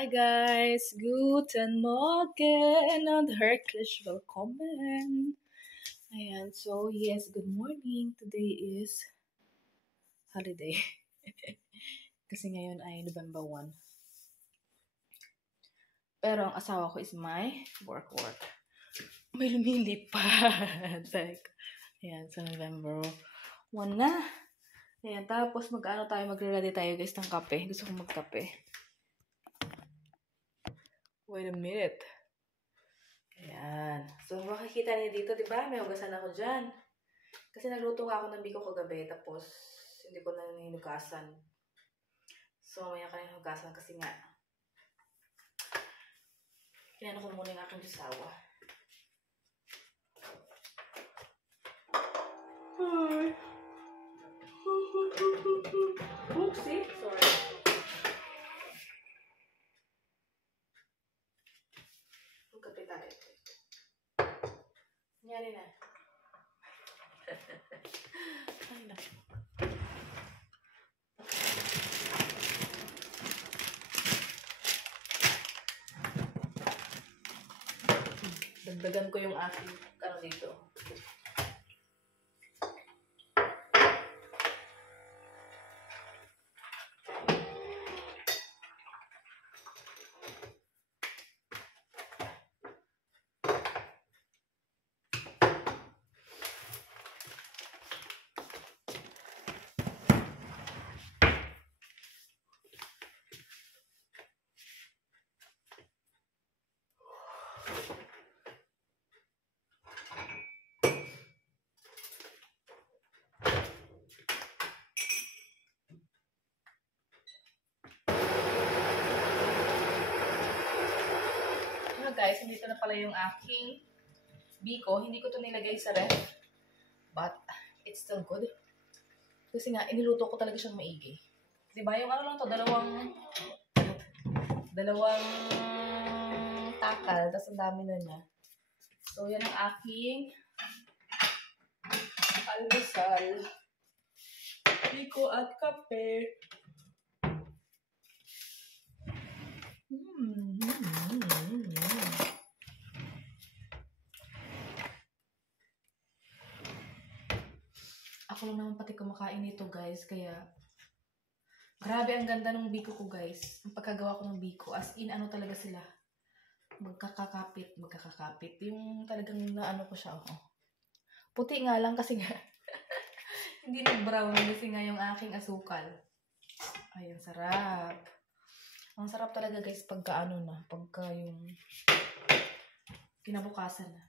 Hi guys, guten Morgen und herzlich willkommen. Ayan, so yes, good morning. Today is holiday. Kasi ngayon ay November 1. Pero ang asawa ko is my work. May lumilipad. Ayan, so November 1 na. Ayan, tapos magre-ready tayo guys ng kape. Gusto kong magkape. Wait a minute. Ayan. So, makikita niyo dito, di ba? May hugasan ako dyan. Kasi naluto nga ako ng biko kagabi, tapos hindi ko na hinugasan. So, maya ka na hinugasan kasi nga. Pinano ko muna yung aking sasawa. Hi! Oopsie! Sorry. Magkape tayo. Nangyari na. Dagdagan ko yung aking dito. Guys, dito na pala yung aking biko. Hindi ko ito nilagay sa ref. But, it's still good. Kasi nga, iniluto ko talaga siyang maigi. Diba? Yung ano lang to, dalawang takal. Tapos ang dami na niya. So, yan ang aking almusal. Biko at kape. Ako lang naman pati kumakain nito guys, kaya grabe ang ganda ng biko ko guys. Ang pagkagawa ko ng biko, as in ano talaga sila, magkakakapit. Yung talagang naano ko siya ako. Puti nga lang kasi nga hindi nag-brown kasi nga yung aking asukal. Ay, ang sarap. Ang sarap talaga guys pagka pagka yung kinabukasan na.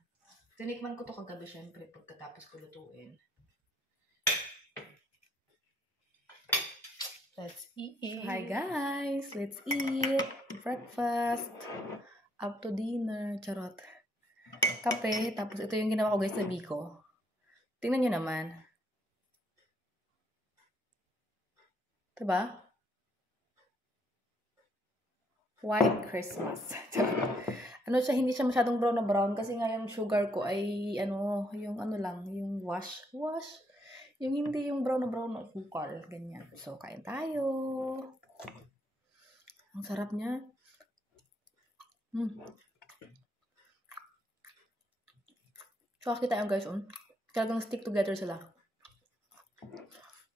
Tinikman ko to kagabi syempre pagkatapos ko lutuin. Let's eat. Hi guys, let's eat breakfast up to dinner. Charot. Kape, tapos ito yung ginawa ko guys sa biko. Tingnan nyo naman. Diba? White Christmas. Hindi siya masyadong brown na brown kasi nga yung sugar ko ay yung wash. Yung hindi yung brown na sukal, ganyan. So, kain tayo. Ang sarap niya. So, kita yung guys, talagang stick together sila.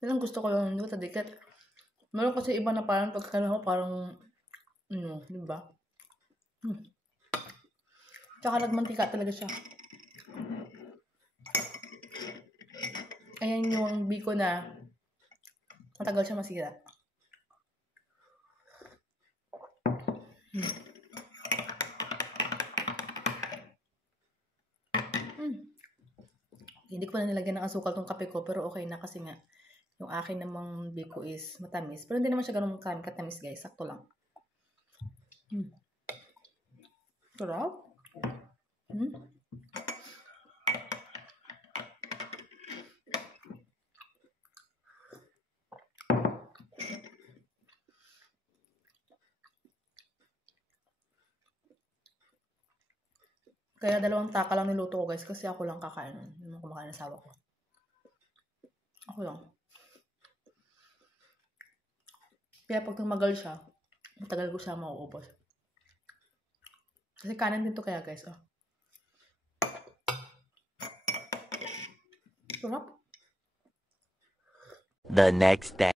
Yan ang gusto ko yung sa dikit. Meron kasi iba na parang parang diba? Tsaka nagmantika talaga siya. Ayan yung biko na matagal siya masira. Hindi ko na nilagyan ng asukal tong kape ko, pero okay na kasi nga yung akin namang biko is matamis. Pero hindi naman siya ganun katamis guys, sakto lang. Sarap. Kaya 2 taka lang niluto ko guys kasi ako lang kakain. Hindi kumakain ng asawa ko. Ako lang. Kaya pag tumagal siya, matagal ko siya mauubos. Kasi kanin din to kaya guys, oh. Sarap. The next day.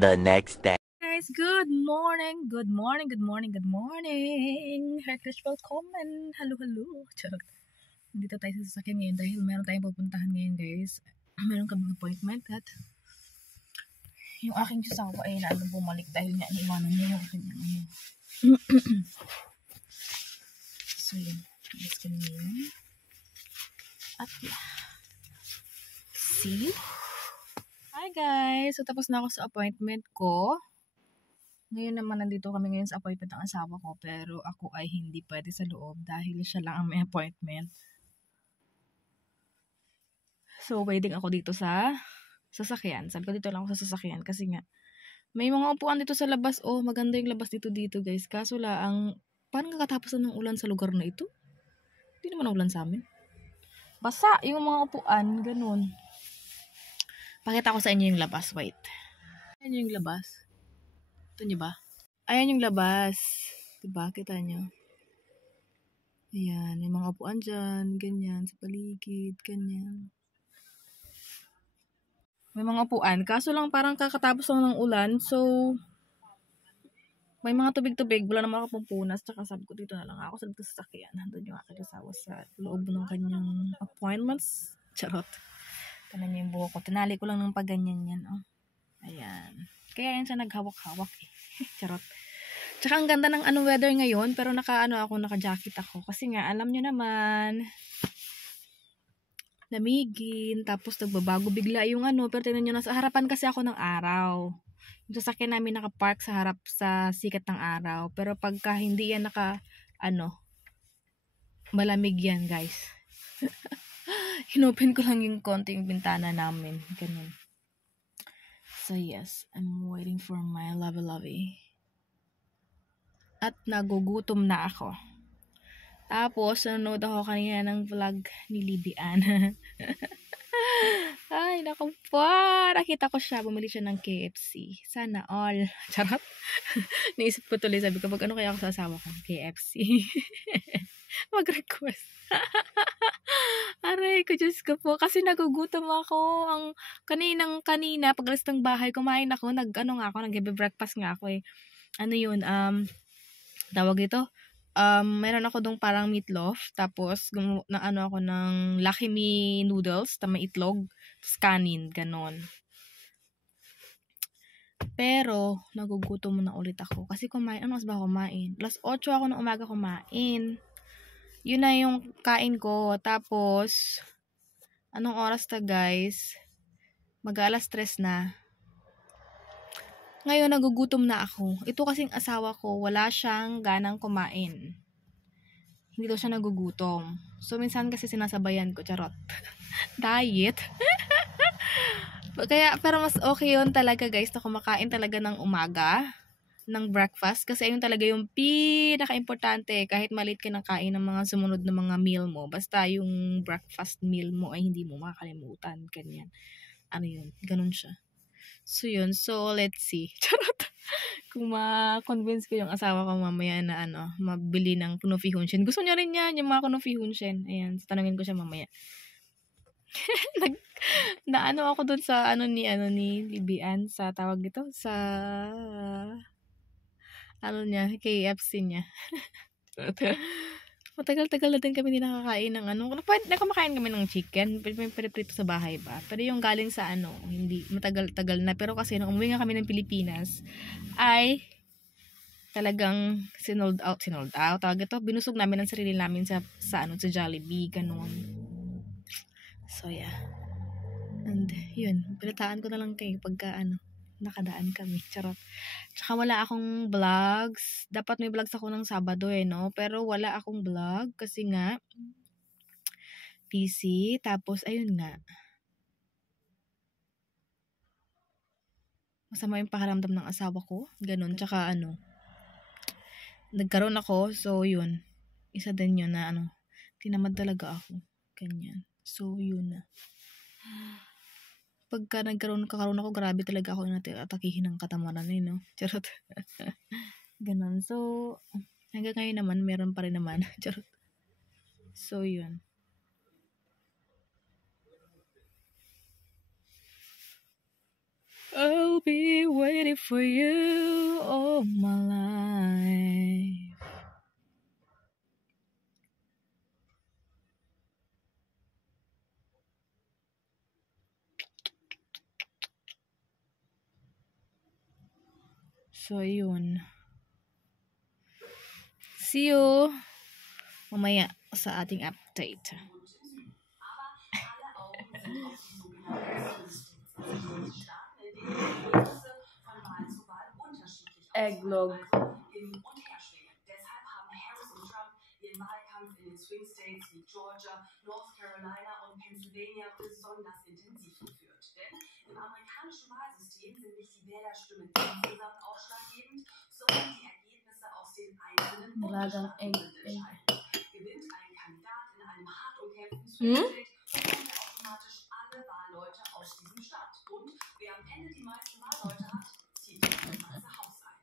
The next day. Guys, good morning, good morning, good morning, good morning. Heartless welcome. Hello, hello. Charot. Dito tayo sa sasakyan ngayon dahil meron tayong pupuntahan ngayon guys. Meron kaming appointment at yung aking Diyosako ay lalo bumalik dahil nga naiwanan niya yung aking so yun, alis kami ngayon. At yeah. See? Hi guys! So tapos na ako sa appointment ko. Ngayon naman nandito kami ngayon sa appointment ng asawa ko pero ako ay hindi pwede sa loob dahil siya lang ang may appointment. So waiting ako dito sa sasakyan. Sabi ko dito lang ako sa sasakyan kasi nga may mga upuan dito sa labas. Oh, maganda yung labas dito guys. Kaso lang, parang kakatapos na ng ulan sa lugar na ito. Hindi naman ulan sa amin. Basa yung mga upuan, ganun. Pakita ko sa inyo yung labas. Wait. Ayan yung labas. Ito nyo ba? Ayan yung labas. Diba? Kita nyo? Ayan. May mga upuan dyan. Ganyan. Sa paligid. Ganyan. May mga upuan. Kaso lang parang kakatapos lang ng ulan. So, may mga tubig-tubig. Wala naman ako pumpunas. Tsaka sabi ko dito na lang ako sa sasakyan. Nandun yung aking asawa sa loob ng kanyang appointments. Charot. Tanan niya yung buhok ko. Tinali ko lang ng pagganyan yan. Oh. Ayan. Kaya yan siya naghawak-hawak eh. Charot. Tsaka ang ganda ng weather ngayon. Pero naka-jacket ako. Kasi nga, alam nyo naman, lamigin, tapos nagbabago bigla yung pero tingnan nyo, nasa harapan kasi ako ng araw. Yung sasakyan namin nakapark sa harap sa sikat ng araw. Pero pagka hindi yan malamig yan, guys. Hinopen ko lang yung konting bintana namin. Ganun. So, yes. I'm waiting for my lovey-lovey. At nagugutom na ako. Tapos, nanonood ako kanina ng vlog ni Lidian. Ay, naku po. Nakita ko siya. Bumili siya ng KFC. Sana all. Charot. Naisip ko tuloy. Sabi ko, kaya ako sa asawa ko? KFC. Mag-request. Aray ko, Diyos ko po. Kasi nagugutom ako. Kanina, pag alis ng bahay, kumain ako. Nag-breakfast nga ako eh. Tawag ito? Meron ako dong parang meatloaf, tapos ako ng Lucky Me noodles, may itlog, tapos kanin, ganon. Pero, nagugutom na ulit ako. Kasi kumain, oras ba kumain? 8:00 ako ng umaga kumain. Yun na yung kain ko. Tapos, anong oras na guys? Mag-3 na. Ngayon, nagugutom na ako. Ito kasing asawa ko, wala siyang ganang kumain. Hindi daw siya nagugutom. So, minsan kasi sinasabayan ko, charot. Diet. Pero mas okay yun talaga, guys, na kumakain talaga ng umaga, ng breakfast. Kasi ayun talaga yung pinaka-importante. Kahit maliit ka ng kain ng mga sumunod na mga meal mo. Basta yung breakfast meal mo ay hindi mo makakalimutan. Ganyan. Yun? Ganun siya. So, yun. So, let's see. Charot. Kung ma-convince ko yung asawa ko mamaya na mabili ng kunufi hunshin. Gusto niya rin yan, yung mga kunufi hunshin. Ayan, tanungin ko siya mamaya. Ako dun sa ni Libian, sa tawag ito, sa KFC niya. Matagal-tagal na din kami din nakakain ng kumakain kami ng chicken, prito sa bahay ba. Pero yung galing sa hindi matagal-tagal na. Pero kasi nung umuwi nga kami ng Pilipinas, ay talagang sinold out, tawag ito, binusog namin ang sarili namin sa Jollibee, ganun. So yeah. And yun, pinataan ko na lang kayo pagka nakadaan kami. Charot. Tsaka wala akong vlogs. Dapat may vlogs ako ng Sabado no? Pero wala akong vlog kasi nga busy. Tapos ayun nga. Masama yung pakiramdam ng asawa ko. Ganon. Tsaka nagkaroon ako. So yun. Isa din yun na tinamad talaga ako. Ganyan. So yun na. Pagka nagkaroon ako, grabe talaga ako atakihin ng katamaran no? Charot. Ganon. So, hanggang ngayon naman, meron pa rin naman. Charot. So, yun. I'll be waiting for you all my life. So, ayun. See you mamaya sa ating update. Egglog. Wahlkampf in den Swing States wie Georgia, North Carolina und Pennsylvania besonders intensiv geführt. Denn im amerikanischen Wahlsystem sind nicht die Wählerstimmen insgesamt ausschlaggebend, sondern die Ergebnisse aus den einzelnen Bundesstaaten. Gewinnt ein Kandidat in einem hart umkämpften Swing State, bekommen automatisch alle Wahlleute aus diesem Staat. Und wer am Ende die meisten Wahlleute hat, zieht das ganze Haus ein.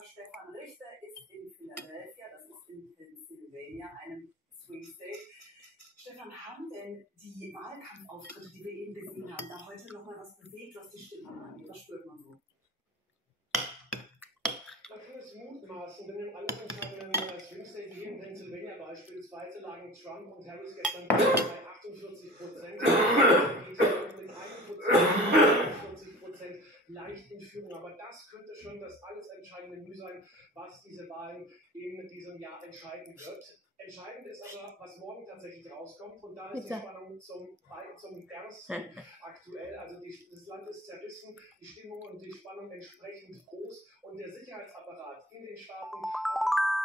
Stefan Richter ist in Philadelphia, das ist in Pennsylvania. Pennsylvania, einem Swing State. Stefan, haben denn die Wahlkampfauftritte, die wir eben gesehen haben, da heute nochmal was bewegt, was die Stimmung angeht? Was spürt man so? Man kann es mutmaßen, denn in anderen entscheidenden Swing States, wie in Pennsylvania beispielsweise, lagen Trump und Harris gestern bei 48%, mit 41% leicht in Führung. Aber das könnte schon das alles entscheidende Mühe sein, was diese Wahlen in diesem Jahr entscheiden wird. Entscheidend ist aber, was morgen tatsächlich rauskommt. Und da ist die Spannung zum ersten aktuell. Also das Land ist zerrissen, die Stimmung und die Spannung entsprechend groß. Und der Sicherheitsapparat in den Staaten auch